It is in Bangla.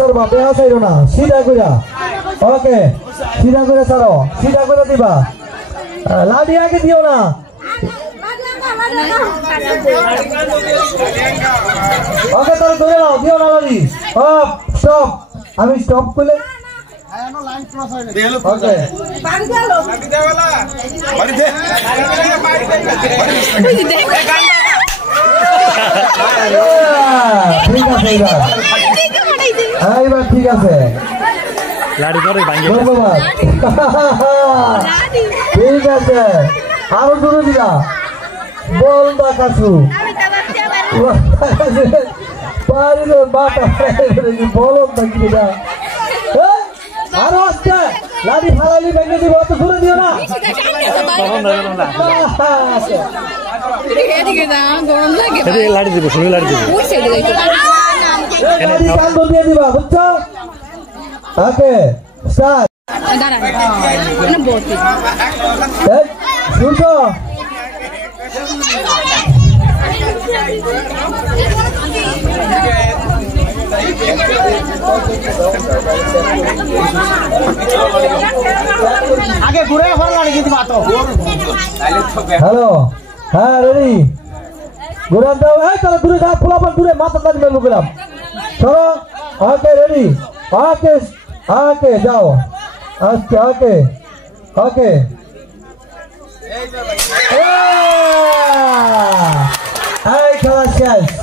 সরবা বেহা চাইরো না সিধা কইরা ওকে সিধা করে ছাড়ো সিধা করে দিবা লাঠি আগে দিও না ওকে তাহলে ধরে নাও দিও না লাঠি স্টপ আমি স্টপ করলে ওকে ঠিক আছে এবার ঠিক আছে ধন্যবাদ ঠিক আছে আরো দূরে দিলা বল কাছু পারিল বাটা বল আরো আসছে লাঠি ফালালি ভেঙে দিব অত দূরে দিও না লাঠি দিব শুনে লাঠি দিব কান দিয়ে দিবা বুঝছো ওকে স্টার্ট শুনছো আগে ঘুরে ফল লাগিয়ে দিবা তো হ্যালো হ্যাঁ রেডি ঘুরে দাও এই তাহলে দূরে যাও ফুলাপান দূরে মাথা দাঁড়ি মেলবো গেলাম চলো ওকে রেডি ওকে ওকে যাও আজকে ওকে ওকে এই খেলা শেষ